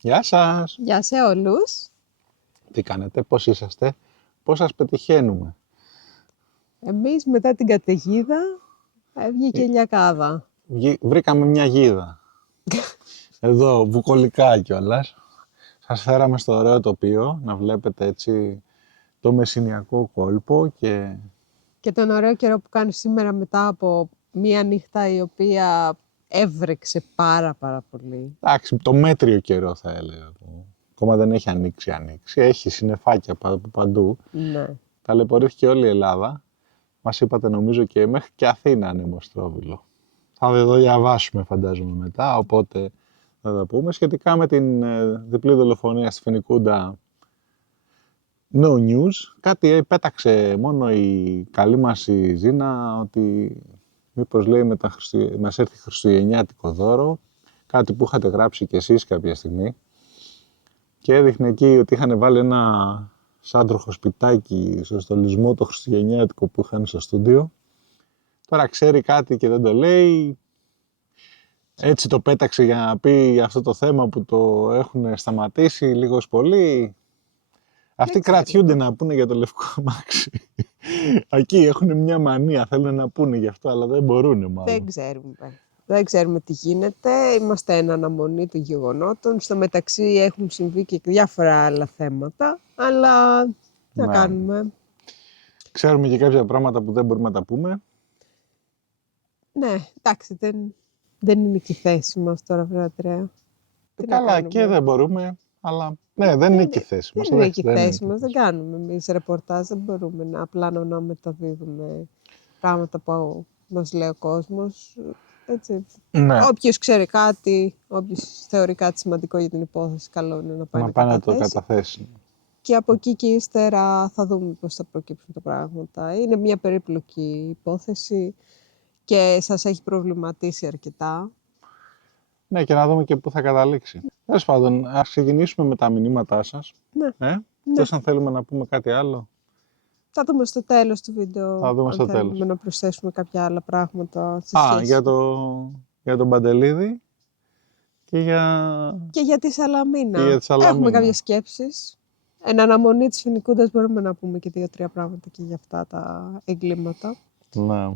Γεια σας! Γεια σε όλους. Τι κάνετε, πώς είσαστε, πώς σας πετυχαίνουμε? Εμείς μετά την καταιγίδα βγήκε η λιακάδα. Βρήκαμε μια γίδα. Εδώ, βουκολικά κιόλας. Σας φέραμε στο ωραίο τοπίο, να βλέπετε έτσι το μεσηνιακό κόλπο Και τον ωραίο καιρό που κάνει σήμερα μετά από μία νύχτα η οποία έβρεξε πάρα πολύ. εντάξει, το μέτριο καιρό θα έλεγα. Ακόμα δεν έχει ανοίξει. Έχει συννεφάκια από παντού. Ναι. Ταλαιπωρήθηκε όλη η Ελλάδα. Μας είπατε νομίζω και μέχρι και Αθήνα ανεμοστρόβιλο. Θα το διαβάσουμε φαντάζομαι μετά, οπότε θα τα πούμε. Σχετικά με την διπλή δολοφονία στη Φοινικούντα, no news. Κάτι πέταξε μόνο η καλή μας η Ζήνα, ότι μήπως λέει μας έρθει χριστουγεννιάτικο δώρο, κάτι που είχατε γράψει κι εσείς κάποια στιγμή. Και έδειχνε εκεί ότι είχαν βάλει ένα σάντροχο σπιτάκι στο στολισμό το χριστουγεννιάτικο που είχαν στο στούντιο. Τώρα ξέρει κάτι και δεν το λέει. Έτσι το πέταξε για να πει για αυτό το θέμα που το έχουν σταματήσει λίγος πολύ. Αυτοί κρατιούνται να πούνε για το λευκό αμάξι. Εκεί έχουν μια μανία, θέλουν να πούνε γι' αυτό, αλλά δεν μπορούν μάλλον. Δεν ξέρουμε. Δεν ξέρουμε τι γίνεται. Είμαστε εν αναμονή των γεγονότων. Στο μεταξύ έχουν συμβεί και διάφορα άλλα θέματα, αλλά τι να κάνουμε. Ξέρουμε και κάποια πράγματα που δεν μπορούμε να τα πούμε. Ναι, εντάξει, δεν είναι και η θέση μας τώρα, βρε. Καλά, και δεν μπορούμε, αλλά ναι, δεν είναι και η θέση μας. Δεν είναι και η θέση μας, δεν κάνουμε εμείς ρεπορτάζ, δεν μπορούμε απλά να μεταδίδουμε πράγματα που μας λέει ο κόσμος. Έτσι. Ναι. Όποιος ξέρει κάτι, όποιος θεωρεί κάτι σημαντικό για την υπόθεση, καλό είναι να πάει να το καταθέσει. Και από εκεί και ύστερα θα δούμε πώς θα προκύψουν τα πράγματα. Είναι μια περίπλοκη υπόθεση και σας έχει προβληματίσει αρκετά. Ναι, και να δούμε και πού θα καταλήξει. Τέλος πάντων, ας ξεκινήσουμε με τα μηνύματά σας. Ναι. Εκτός αν θέλουμε να πούμε κάτι άλλο. Θα δούμε στο τέλος του βίντεο. Θα δούμε στο τέλος. Θέλουμε να προσθέσουμε κάποια άλλα πράγματα. Για τον Παντελίδη και για τη Σαλαμίνα. Σαλαμίνα. Έχουμε κάποιες σκέψεις. Εν αναμονή της Φοινικούντας μπορούμε να πούμε και 2-3 πράγματα και για αυτά τα εγκλήματα. Ναι.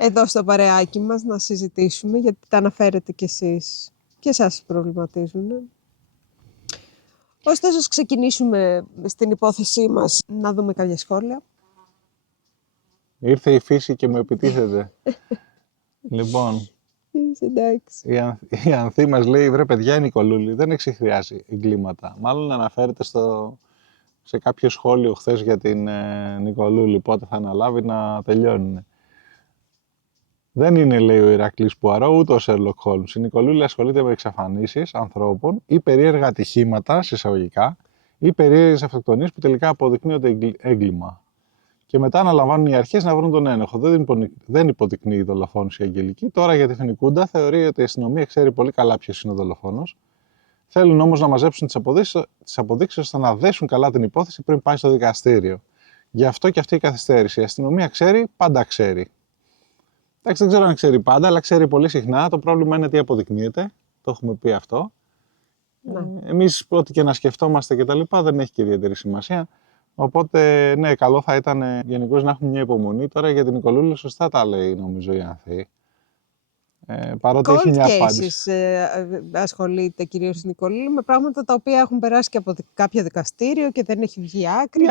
Εδώ στο παρεάκι μας να συζητήσουμε, γιατί τα αναφέρετε κι εσείς και εσάς προβληματίζουν. Ωστόσο, ας ξεκινήσουμε στην υπόθεσή μας να δούμε κάποια σχόλια. Ήρθε η φύση και μου επιτίθεται. Λοιπόν, εντάξει. η Ανθή μας λέει, βρε παιδιά, η Νικολούλη δεν εξηχριάζει εγκλήματα. Μάλλον αναφέρεται σε κάποιο σχόλιο χθες για την Νικολούλη, πότε θα αναλάβει να τελειώνουν. Δεν είναι, λέει ο Ηρακλής Πουαρό, ούτε ο Σέρλοκ Χόλμς. Η Νικολούλη ασχολείται με εξαφανίσεις ανθρώπων ή περίεργα ατυχήματα, συσσαγωγικά, ή περίεργες αυτοκτονίες που τελικά αποδεικνύονται έγκλημα. Και μετά αναλαμβάνουν οι αρχές να βρουν τον ένοχο. Δεν υποδεικνύει η δολοφόνος η Αγγελική. Τώρα για τη Φοινικούντα θεωρεί ότι η αστυνομία ξέρει πολύ καλά ποιος είναι ο δολοφόνος. Θέλουν όμως να μαζέψουν τις αποδείξεις ώστε να δέσουν καλά την υπόθεση πριν πάει στο δικαστήριο. Γι' αυτό και αυτή η καθυστέρηση. Η αστυνομία ξέρει, πάντα ξέρει. Εντάξει, δεν ξέρω αν ξέρει πάντα, αλλά ξέρει πολύ συχνά. Το πρόβλημα είναι τι αποδεικνύεται. Το έχουμε πει αυτό. Ναι. Εμείς, ό,τι και να σκεφτόμαστε και τα λοιπά, δεν έχει και ιδιαίτερη σημασία. Οπότε, ναι, καλό θα ήταν γενικώς να έχουμε μια υπομονή. Τώρα για την Νικολούλη, σωστά τα λέει, νομίζω, η Ανθή. Παρότι έχει μια απάντηση. Ασχολείται κυρίως η Νικολούλη με πράγματα τα οποία έχουν περάσει και από κάποιο δικαστήριο και δεν έχει βγει άκρη.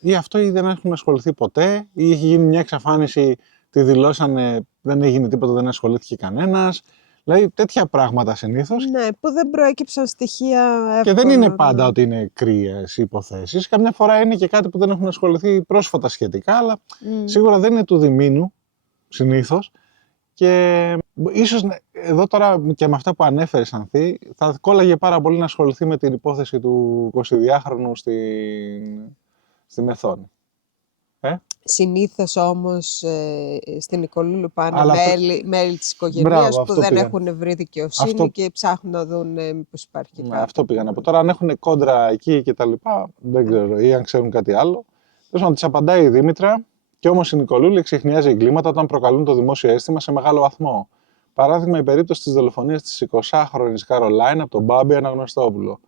Ή αυτό ή δεν έχουν ασχοληθεί ποτέ, ή έχει γίνει μια εξαφάνιση, τη δηλώσανε, δεν έγινε τίποτα, δεν ασχολήθηκε κανένας. Δηλαδή τέτοια πράγματα συνήθως. Ναι, που δεν προέκυψαν στοιχεία εύκολα. Και δεν είναι πάντα ότι είναι κρύες υποθέσεις. Καμιά φορά είναι και κάτι που δεν έχουν ασχοληθεί πρόσφατα σχετικά, αλλά σίγουρα δεν είναι του διμήνου συνήθως. Και ίσως εδώ τώρα και με αυτά που ανέφερες, Ανθή, θα κόλλαγε πάρα πολύ να ασχοληθεί με την υπόθεση του 22χρονου στη Μεθόνη. Συνήθως όμως στην Νικολούλη πάνε μέλη της οικογένειας που δεν έχουν βρει δικαιοσύνη και ψάχνουν να δουν μήπως υπάρχει κάτι. Αυτό πήγαν από τώρα. Αν έχουν κόντρα εκεί και τα λοιπά, δεν ξέρω, ή αν ξέρουν κάτι άλλο. Τέλος πάντων, της απαντάει η Δήμητρα, και όμως η Νικολούλη εξιχνιάζει εγκλήματα όταν προκαλούν το δημόσιο αίσθημα σε μεγάλο βαθμό. Παράδειγμα, η περίπτωση της δολοφονίας της 20χρονης Καρολάιν από τον Μπάμπη Αναγνωστόπουλο.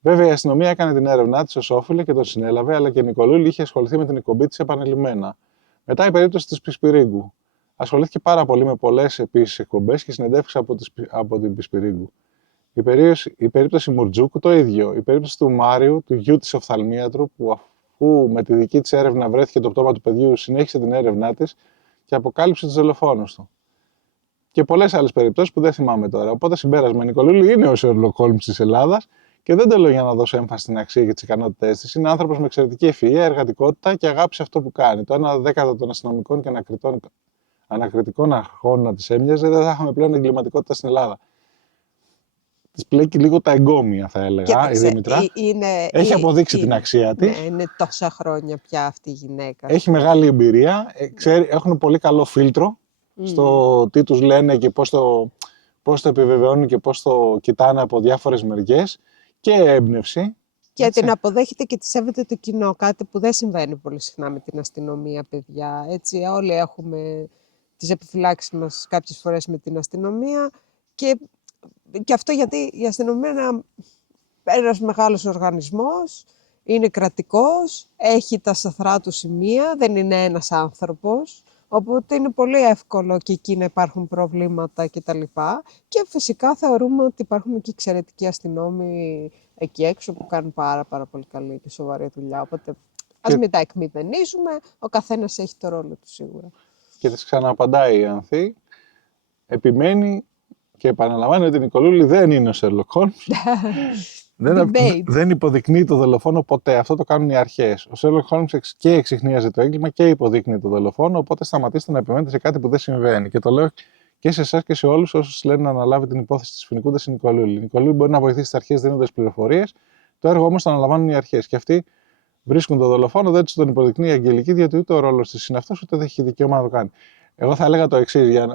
Βέβαια, η αστυνομία έκανε την έρευνά της ως όφιλε και τον συνέλαβε, αλλά και η Νικολούλη είχε ασχοληθεί με την εκπομπή της επανειλημμένα. Μετά η περίπτωση της Πισπυρίγκου. Ασχολήθηκε πάρα πολύ με πολλές επίσης εκπομπές και συνεντεύξεις από την Πισπυρίγκου. Η περίπτωση Μουρτζούκου το ίδιο. Η περίπτωση του Μάριου, του γιου της οφθαλμίατρου, που αφού με τη δική της έρευνα βρέθηκε το πτώμα του παιδιού, συνέχισε την έρευνά της και αποκάλυψε τους δολοφόνους του. Και πολλές άλλες περιπτώσεις που δεν θυμάμαι τώρα. Οπότε, συμπέρασμα, η Νικολούλη είναι ο Sherlock Holmes της Ελλάδας και δεν το λέω για να δώσω έμφαση στην αξία και τις ικανότητές της. Είναι άνθρωπος με εξαιρετική ευφυΐα, εργατικότητα και αγάπη σε αυτό που κάνει. Το 1/10 των αστυνομικών και ανακριτικών αρχών να της έμοιαζε, δεν θα είχαμε πλέον εγκληματικότητα στην Ελλάδα. Της πλέκει λίγο τα εγκόμια, θα έλεγα, η Δήμητρα. Έχει αποδείξει την αξία της. Ναι, είναι τόσα χρόνια πια αυτή η γυναίκα. Έχει μεγάλη εμπειρία. Έχουν πολύ καλό φίλτρο στο τι τους λένε και πώς το επιβεβαιώνουν και πώς το κοιτάνε από διάφορες μεριές. Και έμπνευση. Και την αποδέχεται και τη σέβεται το κοινό. Κάτι που δεν συμβαίνει πολύ συχνά με την αστυνομία, παιδιά. Έτσι, όλοι έχουμε τις επιφυλάξεις μας κάποιες φορές με την αστυνομία. Και αυτό γιατί η αστυνομία είναι ένας μεγάλος οργανισμός, είναι κρατικός, έχει τα σαθρά του σημεία, δεν είναι ένας άνθρωπος. Οπότε είναι πολύ εύκολο και εκεί να υπάρχουν προβλήματα κτλ. Και φυσικά θεωρούμε ότι υπάρχουν και εξαιρετικοί αστυνόμοι εκεί έξω που κάνουν πάρα πολύ καλή και σοβαρή δουλειά. Οπότε ας μην τα εκμηδενίζουμε, ο καθένας έχει το ρόλο του σίγουρα. Και της ξαναπαντάει η Ανθή, επιμένει και επαναλαμβάνει ότι η Νικολούλη δεν είναι ο Sherlock Holmes. Δεν υποδεικνύει το δολοφόνο ποτέ. Αυτό το κάνουν οι αρχές. Ο Sherlock Holmes και εξιχνίαζε το έγκλημα και υποδείκνυε το δολοφόνο. Οπότε σταματήστε να επιμένετε σε κάτι που δεν συμβαίνει. Και το λέω και σε εσάς και σε όλους όσους λένε να αναλάβει την υπόθεση της φοινικούντας η Νικολούλη. Η Νικολούλη μπορεί να βοηθήσει τις αρχές δίνοντας πληροφορίες. Το έργο όμως το αναλαμβάνουν οι αρχές. Και αυτοί βρίσκουν τον δολοφόνο, δεν του τον υποδεικνύει η Αγγελική, διότι ούτε ο ρόλος της είναι αυτός, ούτε δεν έχει δικαίωμα να το κάνει. Εγώ θα έλεγα το εξής.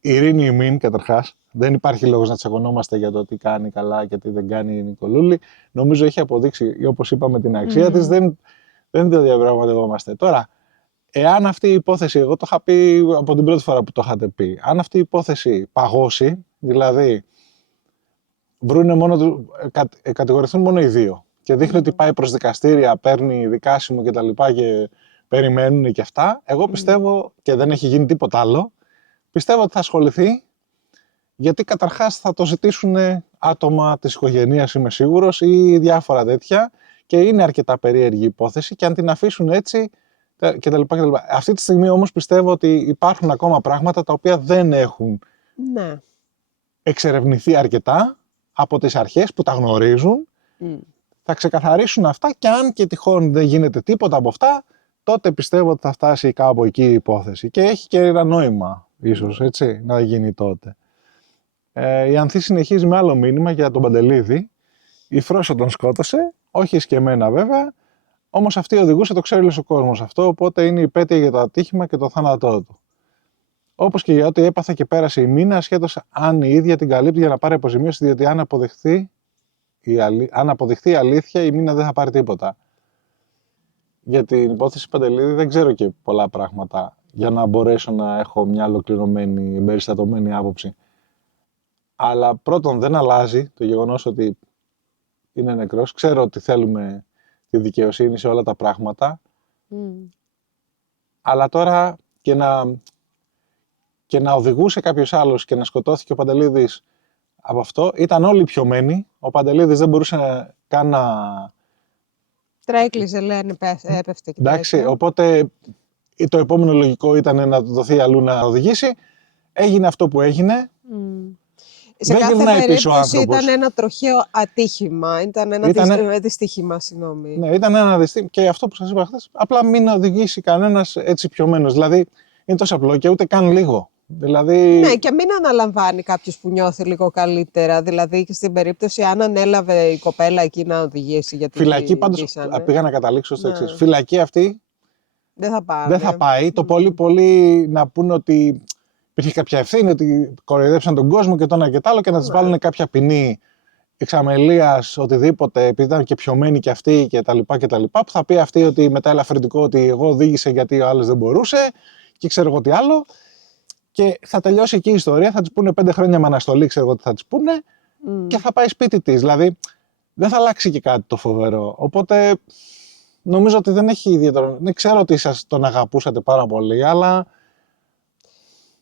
Ειρήνη ημίν, καταρχάς. Δεν υπάρχει λόγος να τσακωνόμαστε για το τι κάνει καλά και τι δεν κάνει η Νικολούλη. Νομίζω έχει αποδείξει, όπως είπαμε, την αξία της. Δεν το διαπραγματευόμαστε. Τώρα, εάν αυτή η υπόθεση, εγώ το είχα πει από την πρώτη φορά που το είχατε πει, αν αυτή η υπόθεση παγώσει, δηλαδή κατηγορηθούν μόνο οι δύο και δείχνει ότι πάει προς δικαστήρια, παίρνει δικάσιμο κτλ. Και περιμένουν και αυτά, εγώ πιστεύω, και δεν έχει γίνει τίποτα άλλο, πιστεύω ότι θα ασχοληθεί. Γιατί καταρχάς θα το ζητήσουν άτομα της οικογένειας, είμαι σίγουρος, ή διάφορα τέτοια, και είναι αρκετά περίεργη υπόθεση, και αν την αφήσουν έτσι κτλ. Αυτή τη στιγμή όμως πιστεύω ότι υπάρχουν ακόμα πράγματα τα οποία δεν έχουν εξερευνηθεί αρκετά από τις αρχές που τα γνωρίζουν. Θα ξεκαθαρίσουν αυτά, και αν και τυχόν δεν γίνεται τίποτα από αυτά, τότε πιστεύω ότι θα φτάσει κάπου εκεί η υπόθεση. Και έχει και ένα νόημα ίσως, έτσι, να γίνει τότε. Η Ανθή συνεχίζει με άλλο μήνυμα για τον Παντελίδη. Η Φρόσο τον σκότωσε, όχι εσκεμμένα βέβαια, όμως αυτή οδηγούσε, το ξέρει όλος ο κόσμος αυτό, οπότε είναι υπέτεια για το ατύχημα και το θάνατό του. Όπως και για ό,τι έπαθε και πέρασε η Μίνα, ασχέτως αν η ίδια την καλύπτει για να πάρει αποζημίωση, διότι αν αποδειχθεί η αλήθεια, η Μίνα δεν θα πάρει τίποτα. Για την υπόθεση Παντελίδη δεν ξέρω και πολλά πράγματα για να μπορέσω να έχω μια ολοκληρωμένη, εμπεριστατωμένη άποψη. Αλλά πρώτον, δεν αλλάζει το γεγονός ότι είναι νεκρός. Ξέρω ότι θέλουμε τη δικαιοσύνη σε όλα τα πράγματα. Αλλά τώρα και να οδηγούσε κάποιος άλλος και να σκοτώθηκε ο Παντελίδης από αυτό, ήταν όλοι πιωμένοι. Ο Παντελίδης δεν μπορούσε καν να... Τρέκλιζε, λένε, έπεφτε. Εντάξει, οπότε το επόμενο λογικό ήταν να του δοθεί αλλού να οδηγήσει. Έγινε αυτό που έγινε. Σε δεν κάθε περίπτωση ήταν ένα τροχαίο ατύχημα. Ήταν ένα δυστύχημα, συγγνώμη. Ναι, ήταν ένα δυστύχημα. Και αυτό που σας είπα χθες, απλά μην οδηγήσει κανένας έτσι πιωμένος. Δηλαδή, είναι τόσο απλό και ούτε καν λίγο. Δηλαδή... Ναι, και μην αναλαμβάνει κάποιος που νιώθει λίγο καλύτερα. Δηλαδή, και στην περίπτωση, αν ανέλαβε η κοπέλα εκεί να οδηγήσει. Γιατί φυλακή, πάντως, πήγα να καταλήξω στο εξής. Φυλακή αυτή δεν θα πάει. Το πολύ να πούνε ότι υπήρχε κάποια ευθύνη, ότι κοροϊδέψαν τον κόσμο και το ένα και το άλλο, και να τις βάλουν κάποια ποινή εξαμελίας, οτιδήποτε, επειδή ήταν και πιωμένοι κι αυτοί κτλ. Που θα πει αυτή ότι μετά ελαφρυντικό ότι εγώ οδήγησε γιατί ο άλλος δεν μπορούσε και ξέρω εγώ τι άλλο. και θα τελειώσει εκεί η ιστορία, θα της πούνε 5 χρόνια με αναστολή, ξέρω εγώ τι θα της πούνε, και θα πάει σπίτι της. Δηλαδή, δεν θα αλλάξει και κάτι το φοβερό. Οπότε, νομίζω ότι δεν έχει ιδιαίτερο. Δεν ξέρω ότι σας τον αγαπούσατε πάρα πολύ, αλλά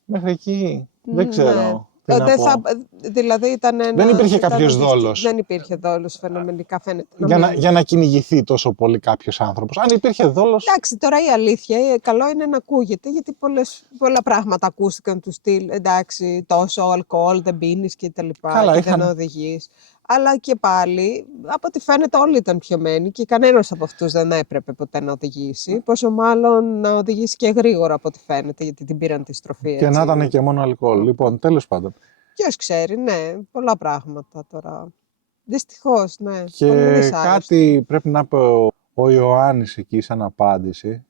μέχρι εκεί δεν ξέρω. Τι να πω. Δηλαδή ήταν δεν υπήρχε κάποιος δόλος. Δεν υπήρχε δόλος, φαινομενικά φαίνεται. Για να κυνηγηθεί τόσο πολύ κάποιος άνθρωπος. Αν υπήρχε δόλος. Εντάξει, τώρα η αλήθεια, καλό είναι να ακούγεται, γιατί πολλά πράγματα ακούστηκαν του στυλ. Εντάξει, τόσο αλκοόλ δεν πίνεις και τα λοιπά, και δεν οδηγείς. Αλλά και πάλι, από ό,τι φαίνεται, όλοι ήταν πιωμένοι και κανένας από αυτούς δεν έπρεπε ποτέ να οδηγήσει. Πόσο μάλλον να οδηγήσει και γρήγορα, από ό,τι φαίνεται, γιατί την πήραν τη στροφή. Έτσι. Και να ήταν και μόνο αλκοόλ. Λοιπόν, τέλος πάντων. Ποιος ξέρει, ναι, πολλά πράγματα τώρα. Δυστυχώς, ναι. Και κάτι πρέπει να πει ο Ιωάννης εκεί σαν απάντηση,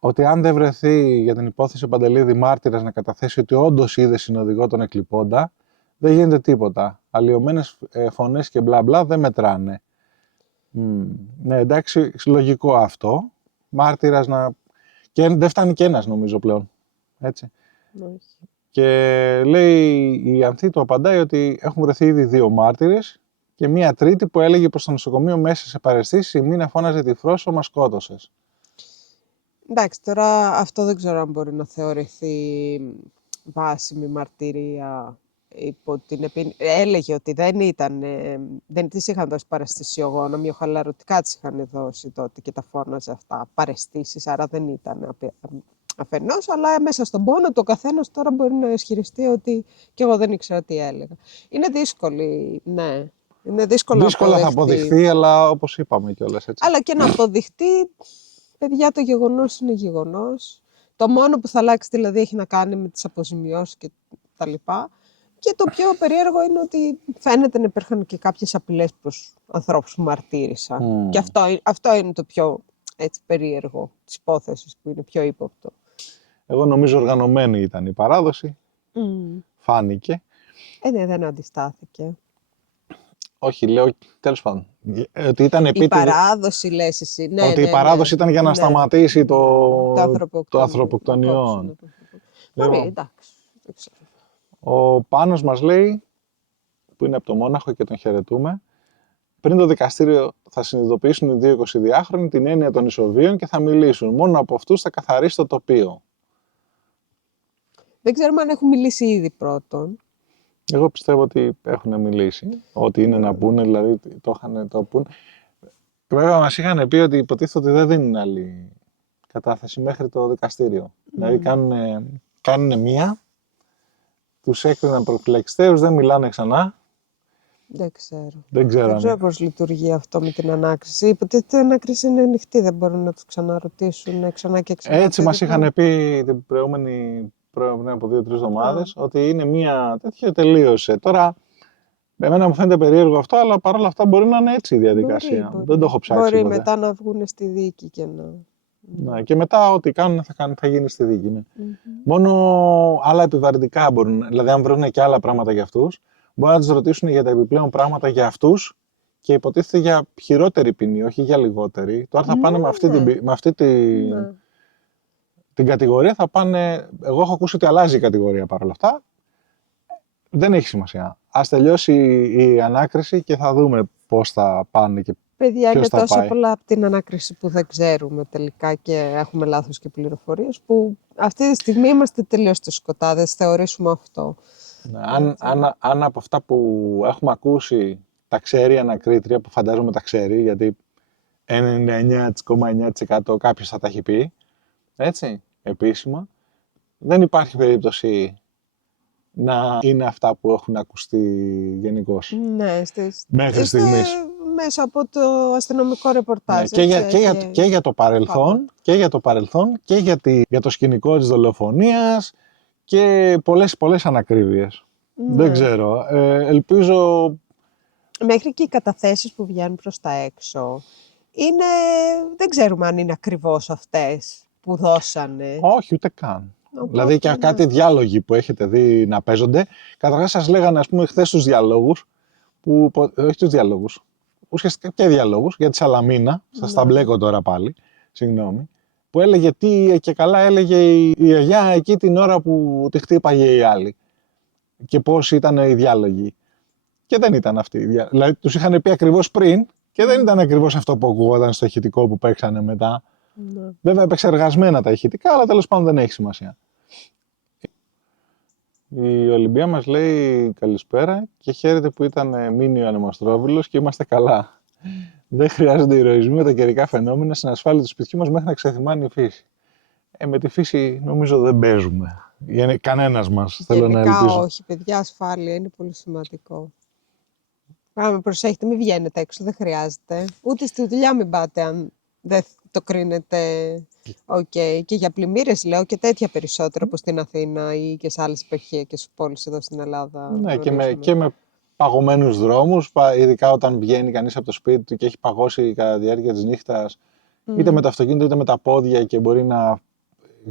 ότι αν δεν βρεθεί για την υπόθεση Παντελίδη μάρτυρας να καταθέσει ότι όντως είδε συνοδηγό τον εκλειπώντα, δεν γίνεται τίποτα. Αλλοιωμένες φωνές και μπλα μπλα δεν μετράνε. Ναι, εντάξει, λογικό αυτό. Μάρτυρας να... Και δεν φτάνει και ένας νομίζω πλέον. Έτσι. Και λέει η Ανθή, του απαντάει ότι έχουν βρεθεί ήδη 2 μάρτυρες και μία τρίτη που έλεγε προς το νοσοκομείο μέσα σε παραισθήσεις, η Μίνα φώναζε τη Φρόσο, μας σκότωσες. Εντάξει, τώρα αυτό δεν ξέρω αν μπορεί να θεωρηθεί βάσιμη μαρτυρία υπό την έλεγε ότι δεν της είχαν δώσει παραισθησιογόνο, μυοχαλαρωτικά της είχαν δώσει τότε και τα φώναζε αυτά, παραισθήσεις, άρα δεν ήταν αφενός, αλλά μέσα στον πόνο το καθένας τώρα μπορεί να ισχυριστεί ότι και εγώ δεν ήξερα τι έλεγα. Είναι δύσκολη, ναι. Είναι δύσκολα θα αποδειχθεί, αλλά όπως είπαμε κιόλας έτσι. Αλλά και να αποδειχτεί, παιδιά, το γεγονός είναι γεγονός. Το μόνο που θα αλλάξει δηλαδή έχει να κάνει με τις αποζημιώσεις και τα λοιπά. Και το πιο περίεργο είναι ότι φαίνεται να υπήρχαν και κάποιες απειλές προς ανθρώπους που μαρτύρησαν. Και αυτό είναι το πιο έτσι, περίεργο της υπόθεσης, που είναι πιο ύποπτο. Εγώ νομίζω οργανωμένη ήταν η παράδοση. Φάνηκε. Ναι, δεν αντιστάθηκε. Όχι, λέω τέλος πάντων. Ότι ήταν η παράδοση, λες εσύ. Ναι, ότι η παράδοση ήταν για να σταματήσει το ανθρωποκτονιών. Μπορεί, εντάξει. Δεν ξέρω. Ο Πάνος μας λέει, που είναι από το Μόναχο και τον χαιρετούμε, πριν το δικαστήριο θα συνειδητοποιήσουν οι 2 22χρονοι την έννοια των ισοβίων και θα μιλήσουν. Μόνο από αυτούς θα καθαρίσει το τοπίο. Δεν ξέρουμε αν έχουν μιλήσει ήδη πρώτον. Εγώ πιστεύω ότι έχουν μιλήσει. Ό,τι είναι να πούνε, δηλαδή το πούνε. Βέβαια μας είχαν πει ότι υποτίθεται ότι δεν δίνουν άλλη κατάθεση μέχρι το δικαστήριο. Δηλαδή κάνουν μία, τους έκριναν προφυλακιστέους, δεν μιλάνε ξανά. Δεν ξέρω. Δεν ξέρω πώς λειτουργεί αυτό με την ανάκριση. Υποτίθεται η ανάκριση είναι ανοιχτή, δεν μπορούν να τους ξαναρωτήσουν ξανά και ξανά. Έτσι μας είχαν πει την προηγούμενη πριν από 2-3 εβδομάδες, ότι είναι μία τέτοια, τελείωσε. Τώρα, εμένα μου φαίνεται περίεργο αυτό, αλλά παρόλα αυτά μπορεί να είναι έτσι η διαδικασία. Μπορεί. Δεν το έχω ψάξει. Μπορεί μετά να βγουν στη δίκη και να... Ναι, και μετά ό,τι κάνουν θα γίνει στη δίκη. Ναι. Μόνο άλλα επιβαρυντικά μπορούν, δηλαδή αν βρουν και άλλα πράγματα για αυτούς, μπορεί να τους ρωτήσουν για τα επιπλέον πράγματα για αυτούς και υποτίθεται για χειρότερη ποινή, όχι για λιγότερη. Τώρα θα πάνε με αυτή την κατηγορία, θα πάνε. Εγώ έχω ακούσει ότι αλλάζει η κατηγορία παρόλα αυτά. Δεν έχει σημασία. Ας τελειώσει η ανάκριση και θα δούμε πώς θα πάνε και παιδιά, ποιος είναι θα τόσο πάει. πολλά από την ανάκριση που δεν ξέρουμε τελικά και έχουμε λάθος και πληροφορίες, που αυτή τη στιγμή είμαστε τελείως στο σκοτάδι, θεωρήσουμε αυτό. Ναι, αν από αυτά που έχουμε ακούσει τα ξέρει η ανακρίτρια, που φαντάζομαι τα ξέρει, γιατί 99,9% κάποιος θα τα έχει πει, έτσι, επίσημα, δεν υπάρχει περίπτωση να είναι αυτά που έχουν ακουστεί γενικώς. Ναι, μέχρι στιγμής. Μέσα από το αστυνομικό ρεπορτάζ. Ναι, και για το παρελθόν, και για το σκηνικό της δολοφονίας και πολλές ανακρίβειες. Ναι. Δεν ξέρω. Ελπίζω... Μέχρι και οι καταθέσεις που βγαίνουν προς τα έξω, δεν ξέρουμε αν είναι ακριβώς αυτές που δώσανε. Όχι, ούτε καν. Δηλαδή και κάτι διάλογοι που έχετε δει να παίζονται. Καταρχάς σας λέγανε, ας πούμε, χθες τους διαλόγους, όχι τους διαλόγους, ουσιαστικά και διαλόγους για τη Σαλαμίνα, σας τα μπλέκω τώρα πάλι, συγγνώμη, που έλεγε τι και καλά έλεγε η γιαγιά εκεί την ώρα που τη χτύπαγε η άλλη. Και πώς ήταν οι διάλογοι. Και δεν ήταν αυτή η διάλογοι. Δηλαδή τους είχαν πει ακριβώς πριν και δεν ήταν ακριβώς αυτό που ακούγονταν στο ηχητικό που παίξανε μετά. Ναι. Βέβαια επεξεργασμένα τα ηχητικά, αλλά τέλος πάντων δεν έχει σημασία. Η Ολυμπία μας λέει καλησπέρα και χαίρεται που ήταν μήνυ ο ανεμοστρόβιλος και είμαστε καλά. Δεν χρειάζονται ηρωισμοί με τα καιρικά φαινόμενα στην ασφάλεια του σπιτιού μας μέχρι να ξεθυμάνει η φύση. Με τη φύση νομίζω δεν παίζουμε. Κανένας μας, θέλω να Γενικά ελπίζω. όχι, παιδιά, ασφάλεια είναι πολύ σημαντικό. Πάμε, προσέχετε, μην βγαίνετε έξω, δεν χρειάζεται. Ούτε στη δουλειά μην πάτε αν δεν το κρίνετε οκ. Και για πλημμύρες λέω και τέτοια περισσότερο από στην Αθήνα ή και σε άλλες επαρχιακές πόλεις εδώ στην Ελλάδα. Ναι, γνωρίζουμε. και με παγωμένους δρόμους, ειδικά όταν βγαίνει κανείς από το σπίτι του και έχει παγώσει κατά τη διάρκεια της νύχτας, είτε με το αυτοκίνητο είτε με τα πόδια και μπορεί να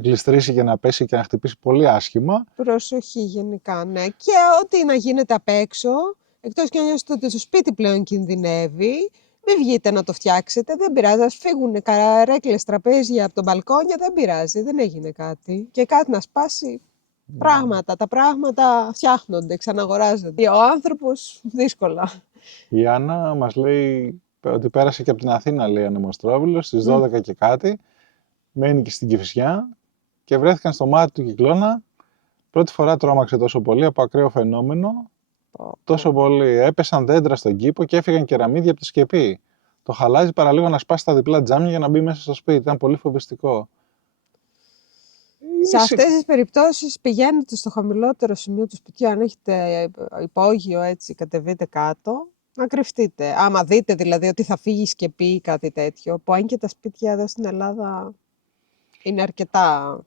γλιστρήσει και να πέσει και να χτυπήσει πολύ άσχημα. Προσοχή γενικά, ναι. Και ό,τι να γίνεται απ' έξω, εκτός και αν νιώσετε ότι το σπίτι πλέον κινδυνεύει, μην βγείτε να το φτιάξετε, δεν πειράζει. Ας φύγουν καρέκλες, τραπέζια από τον μπαλκόνια, δεν πειράζει, δεν έγινε κάτι. Και κάτι να σπάσει, πράγματα. Τα πράγματα φτιάχνονται, ξαναγοράζονται. Ο άνθρωπος δύσκολα. Η Άννα μας λέει ότι πέρασε και από την Αθήνα, λέει, ανεμοστρόβιλος στις 12 και κάτι. Μένει και στην Κηφισιά και βρέθηκαν στο μάτι του κυκλώνα. Πρώτη φορά τρόμαξε τόσο πολύ από ακραίο φαινόμενο. Τόσο πολύ. Έπεσαν δέντρα στον κήπο και έφυγαν κεραμίδια από τη σκεπή. Το χαλάζι παραλίγο να σπάσει τα διπλά τζάμια για να μπει μέσα στο σπίτι. Ήταν πολύ φοβιστικό. Σε αυτές τις περιπτώσεις πηγαίνετε στο χαμηλότερο σημείο του σπιτιού, αν έχετε υπόγειο έτσι, κατεβείτε κάτω, να κρυφτείτε. Άμα δείτε δηλαδή ότι θα φύγει η σκεπή ή κάτι τέτοιο, που αν και τα σπίτια εδώ στην Ελλάδα είναι αρκετά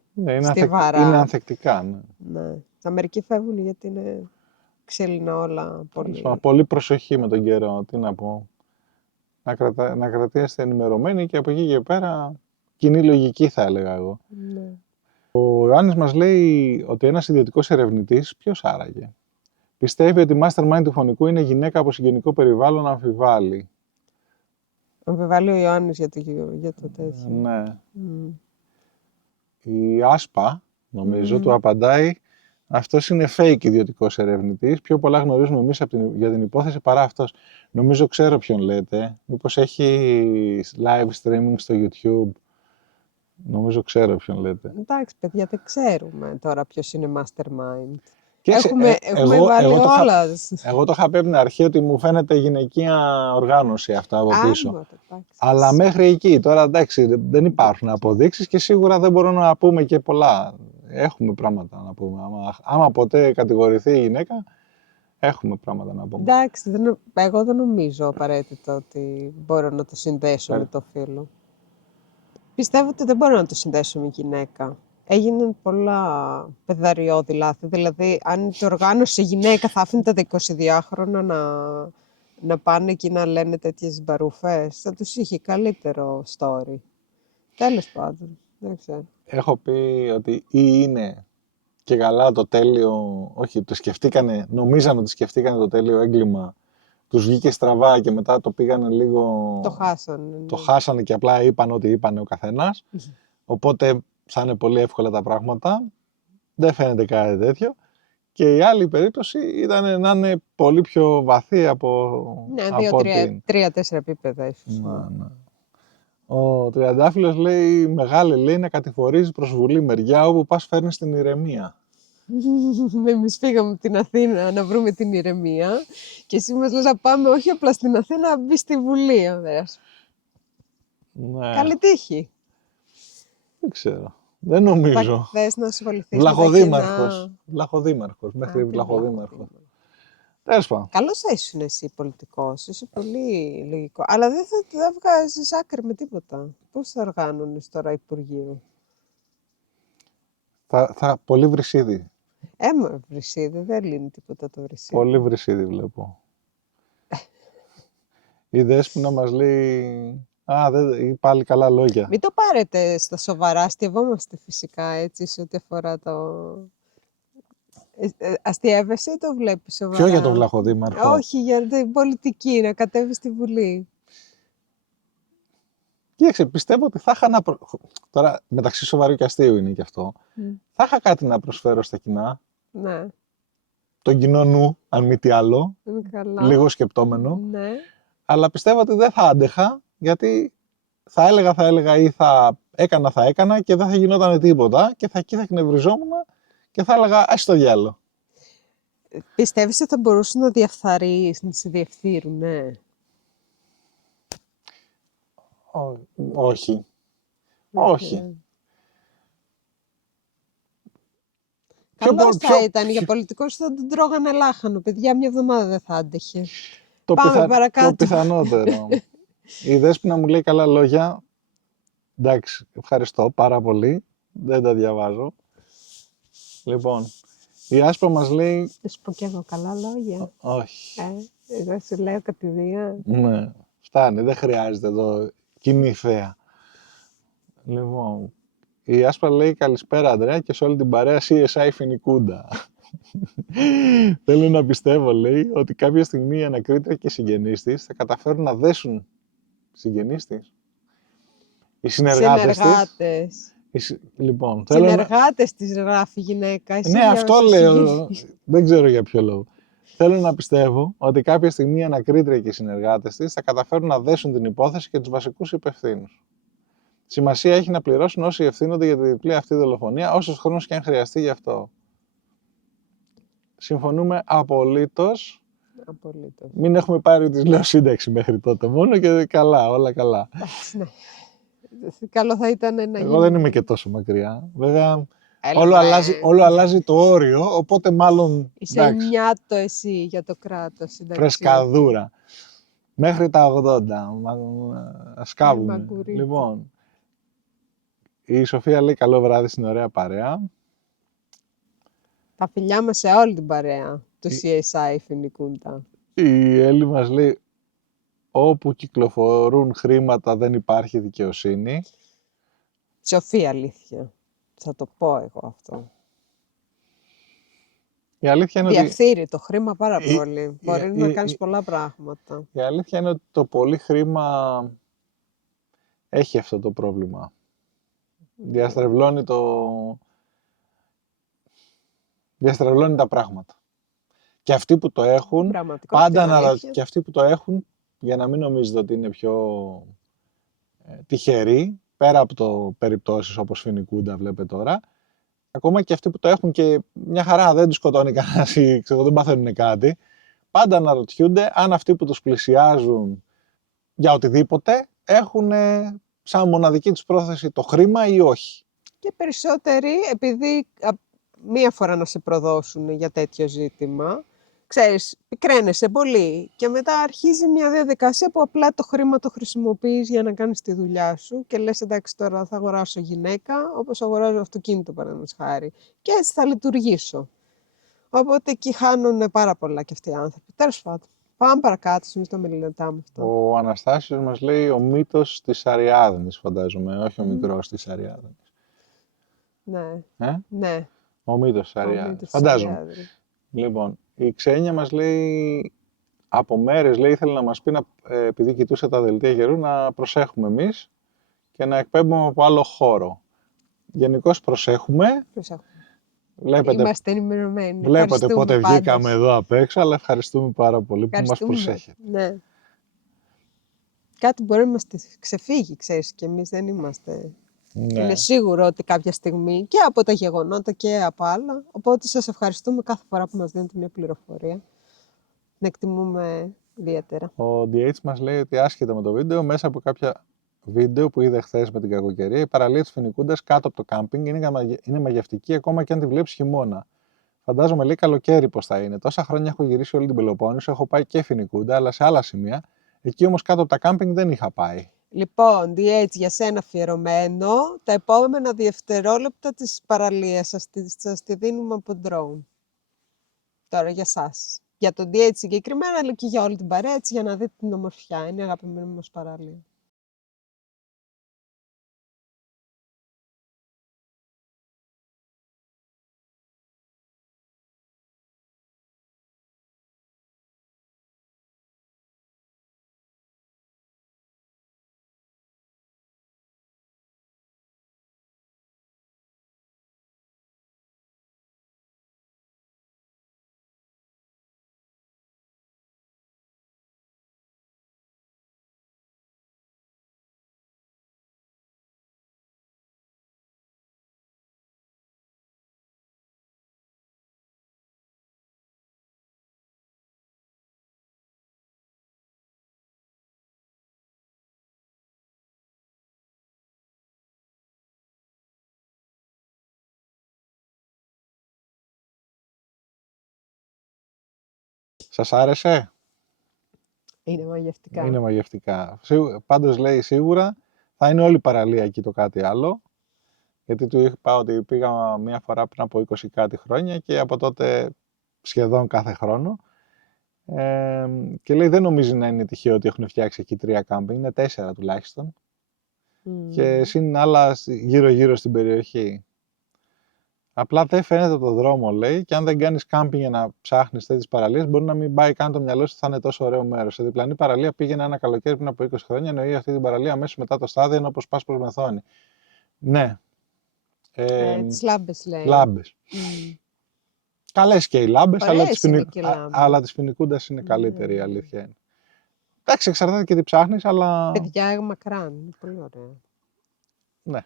στιβαρά. Είναι ανθεκτικά, ναι. Ναι. Στα μερικοί φεύγουν γιατί είναι ξύλινα όλα πολύ. Πολύ προσοχή με τον καιρό, τι να πω. Να κρατήσετε ενημερωμένοι και από εκεί και πέρα κοινή λογική θα έλεγα εγώ. Ναι. Ο Ιωάννης μας λέει ότι ένας ιδιωτικός ερευνητής, ποιος άραγε, πιστεύει ότι η mastermind του φωνικού είναι γυναίκα από συγγενικό περιβάλλον, αμφιβάλλει. Αμφιβάλλει ο Ιωάννης για το τέτοιο. Ναι. Η Άσπα, νομίζω, του απαντάει, αυτός είναι fake ιδιωτικός ερευνητής, πιο πολλά γνωρίζουμε εμείς για την υπόθεση παρά αυτός. Νομίζω ξέρω ποιον λέτε, μήπως έχει live streaming στο YouTube. Νομίζω ξέρω ποιον λέτε. Εντάξει, παιδιά, δεν ξέρουμε τώρα ποιος είναι mastermind. Και Έχουμε βάλει όλα. Εγώ το είχα πει από την αρχή ότι μου φαίνεται γυναικεία οργάνωση αυτά από πίσω. Αλλά μέχρι εκεί, τώρα εντάξει, δεν υπάρχουν αποδείξεις και σίγουρα δεν μπορούμε να πούμε και πολλά. Έχουμε πράγματα να πούμε. Άμα ποτέ κατηγορηθεί η γυναίκα, έχουμε πράγματα να πούμε. Εντάξει, εγώ δεν νομίζω απαραίτητα ότι μπορώ να το συνδέσω με το φίλο. Πιστεύω ότι δεν μπορώ να το συνδέσω με γυναίκα. Έγιναν πολλά παιδαριώδη λάθη. Δηλαδή, αν το οργάνωσε γυναίκα, θα άφηνε τα 22χρονα να πάνε εκεί να λένε τέτοιες μπαρούφες. Θα τους είχε καλύτερο story. Τέλος πάντων, δεν ξέρω. Έχω πει ότι ή είναι και καλά το τέλειο, όχι, νομίζαν ότι σκεφτήκανε το τέλειο έγκλημα, τους βγήκε στραβά και μετά το πήγανε λίγο... Το χάσανε. Ναι. Το χάσανε και απλά είπαν ό,τι είπανε ο καθένας. Οπότε θα είναι πολύ εύκολα τα πράγματα. Δεν φαίνεται κάτι τέτοιο. Και η άλλη περίπτωση ήταν να είναι πολύ πιο βαθύ από... Ναι, 3-4 επίπεδα ίσως. Ναι. Ο Τριαντάφυλλος λέει, μεγάλη λέει να κατηφορίζει προς Βουλή μεριά, όπου πας φέρνεις την ηρεμία. Εμείς φύγαμε από την Αθήνα να βρούμε την ηρεμία και εσύ μας λες να πάμε όχι απλά στην Αθήνα, να μπει στη Βουλή, Ανδρέας. Ναι. Καλή τύχη. Δεν ξέρω. Δεν νομίζω. Θες να ασχοληθείς Βλαχοδήμαρχος. Μέχρι Βλαχοδήμαρχος. Τέλος πάντων. Καλώς θα ήσουν εσύ πολιτικός. Είσαι πολύ λογικό. Αλλά δεν θα βγάζεις άκρη με τίποτα. Πώς θα οργάνωνες τώρα Υπουργείο? Πολύ βρυσίδι. Βρυσίδι. Δεν λύνει τίποτα το βρυσίδι. Πολύ βρυσίδι βλέπω. Η Δέσποινα μας λέει... πάλι καλά λόγια. Μην το πάρετε στα σοβαρά. Αστειευόμαστε φυσικά έτσι σε ό,τι αφορά το... Αστειεύεσαι ή το βλέπεις σοβαρά? Ποιο για τον Βλαχοδήμαρχο? Όχι, για την πολιτική, να κατέβει στη Βουλή. Κοίταξε, πιστεύω ότι θα είχα Τώρα, μεταξύ σοβαρού και αστείου είναι και αυτό. Θα είχα κάτι να προσφέρω στα κοινά. Ναι, Τον κοινό νου, αν μη τι άλλο. είναι καλά. Λίγο σκεπτόμενο. Ναι. Αλλά πιστεύω ότι δεν θα άντεχα, γιατί θα έλεγα ή θα έκανα και δεν θα γινόταν τίποτα και εκεί θα εκνευριζόμουν και θα έλεγα ας το διάλο. Πιστεύεις ότι θα μπορούσαν να διαφθαρείς, να σε διευθύνουν, ναι. Όχι. Όχι. Καλός θα ήταν, για πολιτικός θα τον τρώγανε λάχανο. Παιδιά, μια εβδομάδα δεν θα άντεχε. Πάμε παρακάτω. Το πιθανότερο. Η Δέσποινα μου λέει καλά λόγια. Εντάξει, ευχαριστώ πάρα πολύ. Δεν τα διαβάζω. Λοιπόν, η Άσπα μας λέει... Θα σου πω κι εγώ καλά λόγια. Όχι. Εγώ σου λέω κατηδίαν. Ναι, φτάνει. Δεν χρειάζεται εδώ κοινή θέα. Λοιπόν, η Άσπα λέει καλησπέρα Ανδρέα και σε όλη την παρέα CSI Φινικούντα. Θέλω να πιστεύω, λέει, ότι κάποια στιγμή η ανακρίτρια και οι συγγενείς της θα καταφέρουν να δέσουν συγγενείς της. Οι συνεργάτες της. Λοιπόν, συνεργάτες της γράφει η γυναίκα. Ναι, αυτό λέω. Δεν ξέρω για ποιο λόγο. Θέλω να πιστεύω ότι κάποια στιγμή η ανακρίτρια και οι συνεργάτες της θα καταφέρουν να δέσουν την υπόθεση και τους βασικούς υπευθύνους. Σημασία έχει να πληρώσουν όσοι ευθύνονται για τη διπλή αυτή δολοφονία, όσος χρόνος και αν χρειαστεί γι' αυτό. Συμφωνούμε απολύτως. Μην έχουμε πάρει τη λέω σύνταξη μέχρι τότε μόνο και καλά, όλα καλά. Ναι. Καλό θα ήταν να γίνει. Εγώ δεν είμαι και τόσο μακριά. Βέβαια, όλο αλλάζει το όριο, οπότε μάλλον. Είσαι νιάτο εσύ για το κράτος. Φρεσκαδούρα. Μέχρι τα 80. Σκάβουμε. Λοιπόν, η Σοφία λέει καλό βράδυ στην ωραία παρέα. Τα φιλιά μας σε όλη την παρέα του CSI Φινικούντα. Η Έλλη μας λέει όπου κυκλοφορούν χρήματα δεν υπάρχει δικαιοσύνη. Σοφία αλήθεια. Θα το πω εγώ αυτό. Η αλήθεια είναι διαφθείρει το χρήμα πάρα πολύ. Μπορεί να κάνεις πολλά πράγματα. Η αλήθεια είναι ότι το πολύ χρήμα έχει αυτό το πρόβλημα. Διαστρεβλώνει τα πράγματα. Και αυτοί που το έχουν, και αυτοί που το έχουν, για να μην νομίζετε ότι είναι πιο τυχεροί, πέρα από το περιπτώσεις όπως Φινικούντα βλέπετε τώρα, ακόμα και αυτοί που το έχουν και μια χαρά δεν τους σκοτώνει κανένας ή δεν παθαίνουν κάτι, πάντα αναρωτιούνται αν αυτοί που τους πλησιάζουν για οτιδήποτε έχουν σαν μοναδική τους πρόθεση το χρήμα ή όχι. Και περισσότεροι, επειδή μία φορά να σε προδώσουν για τέτοιο ζήτημα, ξέρεις, πικραίνεσαι πολύ και μετά αρχίζει μια διαδικασία που απλά το χρήμα το χρησιμοποιείς για να κάνεις τη δουλειά σου και λες εντάξει τώρα θα αγοράσω γυναίκα όπως αγοράζω αυτοκίνητο παραδείγματος χάρη και έτσι θα λειτουργήσω. Οπότε εκεί χάνουν πάρα πολλά και αυτοί οι άνθρωποι. Τέλος πάντων, πάμε παρακάτω, εμείς το μελετάμε αυτό. Ο Αναστάσιος μας λέει ο μύθος της Αριάδνης, φαντάζομαι, όχι ο μικρός της Αριάδνης. Ναι, ναι. Ο μύθος της Αριάδνης, φαντάζομαι. Λοιπόν, η Ξένια μας λέει, από μέρες λέει, ήθελε να μας πει, επειδή κοιτούσε τα δελτία καιρού, να προσέχουμε εμείς και να εκπέμπουμε από άλλο χώρο. Γενικώς προσέχουμε. Είμαστε ενημερωμένοι. Βλέπετε πότε βγήκαμε εδώ απ' έξω, αλλά ευχαριστούμε πάρα πολύ που μας προσέχετε. Ναι. Κάτι μπορεί να μας ξεφύγει, ξέρεις, και εμείς δεν είμαστε. Ναι. Είναι σίγουρο ότι κάποια στιγμή και από τα γεγονότα και από άλλα. Οπότε σας ευχαριστούμε κάθε φορά που μας δίνετε μια πληροφορία. Να εκτιμούμε ιδιαίτερα. Ο DH μας λέει ότι άσχετα με το βίντεο, μέσα από κάποια βίντεο που είδε χθες με την κακοκαιρία, η παραλία της Φινικούντας κάτω από το κάμπινγκ είναι μαγευτική ακόμα και αν τη βλέπεις χειμώνα. Φαντάζομαι λέει καλοκαίρι πώς θα είναι. Τόσα χρόνια έχω γυρίσει όλη την Πελοπόννησο, έχω πάει και Φινικούντα, αλλά σε άλλα σημεία. Εκεί όμως κάτω από τα κάμπινγκ δεν είχα πάει. Λοιπόν, DH, για σένα αφιερωμένο, τα επόμενα δευτερόλεπτα της παραλίας σας τη δίνουμε από drone. Τώρα για σας. Για τον DH συγκεκριμένα, αλλά και για όλη την παρέα, για να δείτε την ομορφιά. Είναι η αγαπημένη μας παραλία. Σας άρεσε? Είναι μαγευτικά. Είναι μαγευτικά. Πάντως λέει σίγουρα θα είναι όλη η παραλία εκεί το κάτι άλλο. Γιατί του είπα ότι πήγα μία φορά πριν από 20 κάτι χρόνια και από τότε σχεδόν κάθε χρόνο. Και λέει δεν νομίζει να είναι τυχαίο ότι έχουν φτιάξει εκεί 3 κάμπινγκ, είναι 4 τουλάχιστον. Και συν άλλα γύρω-γύρω στην περιοχή. Απλά δεν φαίνεται από το δρόμο, λέει, και αν δεν κάνεις κάμπινγκ για να ψάχνεις τέτοιες παραλίες, μπορεί να μην πάει καν το μυαλό σου ότι θα είναι τόσο ωραίο μέρος. Σε διπλανή παραλία πήγαινα ένα καλοκαίρι πριν από 20 χρόνια, εννοεί αυτή την παραλία αμέσως μετά το στάδιο, είναι όπως πας προς μεθόνη. Ναι. Τις λάμπες λέει. Λάμπες. Καλές και οι λάμπες, αλλά της Φοινικούντας είναι καλύτερη, η αλήθεια είναι. Εντάξει, εξαρτάται και τι ψάχνεις, αλλά... Παιδιά μακράν, είναι πολύ ωραία. Ναι,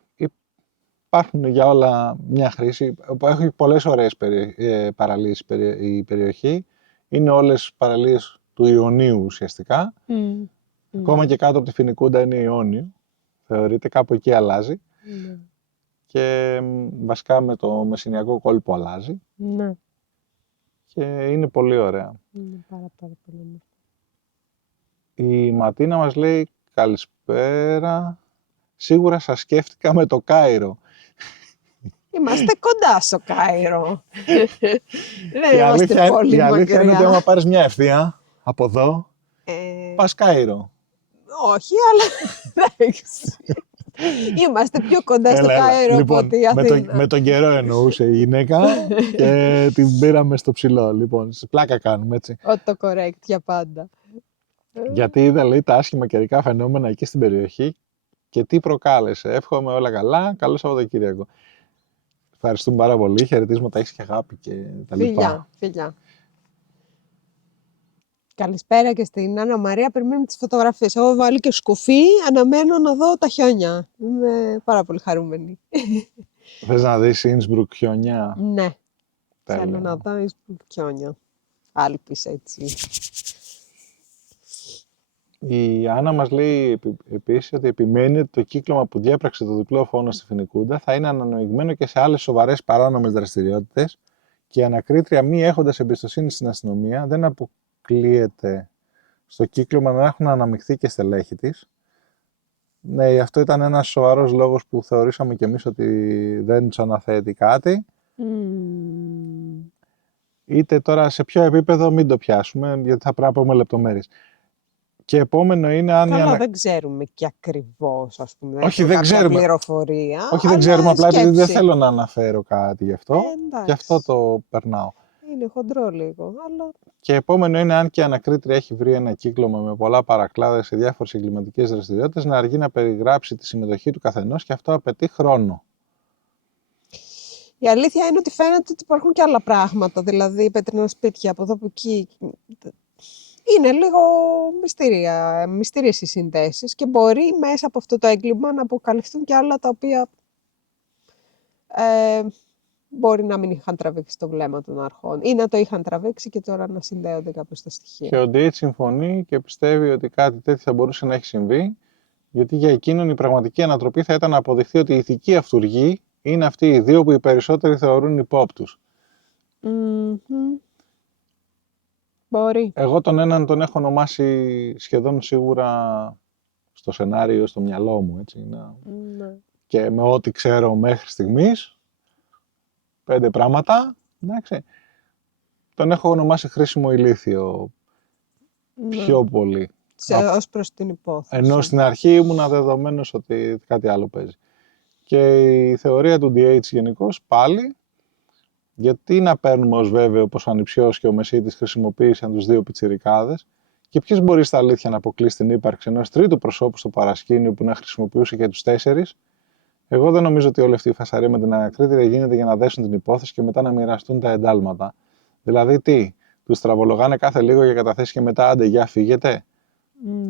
υπάρχουν για όλα μια χρήση. Έχει πολλές ωραίες παραλίες η περιοχή. Είναι όλες παραλίες του Ιωνίου ουσιαστικά. Ακόμα και κάτω από τη Φοινικούντα είναι Ιόνιο. Θεωρείται, κάπου εκεί αλλάζει. Και βασικά με το μεσηνιακό κόλπο αλλάζει. Ναι. Και είναι πολύ ωραία. Είναι πάρα πολύ ωραία. Η Ματίνα μας λέει καλησπέρα. Σίγουρα σας σκέφτηκα με το Κάιρο. Είμαστε κοντά στο Κάιρο. Δεν Η είμαστε πολύ η αλήθεια είναι ότι μακριά. άμα πάρεις μια ευθεία από εδώ, πας Κάιρο. Όχι, αλλά εντάξει. Είμαστε πιο κοντά στο Κάιρο από λοιπόν, ότι η Αθήνα. με τον καιρό εννοούσε η γυναίκα και την πήραμε στο ψηλό. Λοιπόν, σε πλάκα κάνουμε, έτσι. Auto correct για πάντα. Γιατί είδα, λέει, τα άσχημα καιρικά φαινόμενα εκεί στην περιοχή και τι προκάλεσε. Εύχομαι όλα καλά. Καλό Σαββατοκύριακο. Ευχαριστούμε πάρα πολύ. Χαιρετίσματα, έχεις και αγάπη και τα λοιπά. Φιλιά. Καλησπέρα και στην Άννα Μαρία. Περιμένουμε τις φωτογραφίες. Έχω βάλει και σκουφί. Αναμένω να δω τα χιόνια. Είμαι πάρα πολύ χαρούμενη. Θες να δεις Ίνσμπρουκ χιόνια? Ναι. Τέλεια. Θέλω να δω Ίνσμπρουκ χιόνια. Άλπης έτσι. Η Άννα μας λέει επίσης ότι επιμένει ότι το κύκλωμα που διέπραξε το διπλό φόνο στη Φοινικούντα θα είναι ανανοηγμένο και σε άλλες σοβαρές παράνομες δραστηριότητες και η ανακρίτρια, μη έχοντας εμπιστοσύνη στην αστυνομία, δεν αποκλείεται στο κύκλωμα να έχουν αναμειχθεί και στελέχη της. Ναι, αυτό ήταν ένας σοβαρός λόγος που θεωρήσαμε κι εμείς ότι δεν τους αναθέτει κάτι. Είτε τώρα σε ποιο επίπεδο μην το πιάσουμε, γιατί θα πρέπει να πούμε λεπτομέρειες. Και επόμενο είναι αν Καλά, δεν ξέρουμε και ακριβώς, ας πούμε. Όχι, δεν ξέρουμε. Πληροφορία. Όχι, δεν ξέρουμε, απλά επειδή δεν θέλω να αναφέρω κάτι γι' αυτό. Γι' αυτό το περνάω. Είναι χοντρό λίγο, αλλά... Και επόμενο είναι αν και η ανακρίτρια έχει βρει ένα κύκλωμα με πολλά παρακλάδες σε διάφορες εγκληματικές δραστηριότητες, να αργεί να περιγράψει τη συμμετοχή του καθενός και αυτό απαιτεί χρόνο. Η αλήθεια είναι ότι φαίνεται ότι υπάρχουν και άλλα πράγματα, δηλαδή πέτρινα σπίτια από εδώ από εκεί. Είναι λίγο μυστήριες οι συνδέσεις και μπορεί μέσα από αυτό το έγκλημα να αποκαλυφθούν και άλλα τα οποία μπορεί να μην είχαν τραβήξει το βλέμμα των αρχών ή να το είχαν τραβήξει και τώρα να συνδέονται κάπως τα στοιχεία. Και ο Ντέιτ συμφωνεί και πιστεύει ότι κάτι τέτοιο θα μπορούσε να έχει συμβεί, γιατί για εκείνον η πραγματική ανατροπή θα ήταν να αποδειχθεί ότι η ηθική αυτουργοί είναι αυτοί οι δύο που οι περισσότεροι θεωρούν υπόπτους. Μπορεί. Εγώ τον έναν τον έχω ονομάσει σχεδόν σίγουρα στο σενάριο, στο μυαλό μου, έτσι. Ναι. Και με ό,τι ξέρω μέχρι στιγμής, 5 πράγματα, εντάξει, τον έχω ονομάσει χρήσιμο ηλίθιο πιο πολύ. Ως προς την υπόθεση. Ενώ στην αρχή ήμουνα δεδομένος ότι κάτι άλλο παίζει. Και η θεωρία του DH γενικώς πάλι, γιατί να παίρνουμε ως βέβαιο πως ο Ανιψιός και ο Μεσίτης χρησιμοποίησαν τους δύο πιτσιρικάδες και ποιος μπορεί στα αλήθεια να αποκλείσει την ύπαρξη ενός τρίτου προσώπου στο παρασκήνιο που να χρησιμοποιούσε και τους 4. Εγώ δεν νομίζω ότι όλη αυτή η φασαρία με την ανακρίτρια γίνεται για να δέσουν την υπόθεση και μετά να μοιραστούν τα εντάλματα. Δηλαδή τι, τους τραβολογάνε κάθε λίγο για καταθέσεις και μετά άντε γεια φύγετε.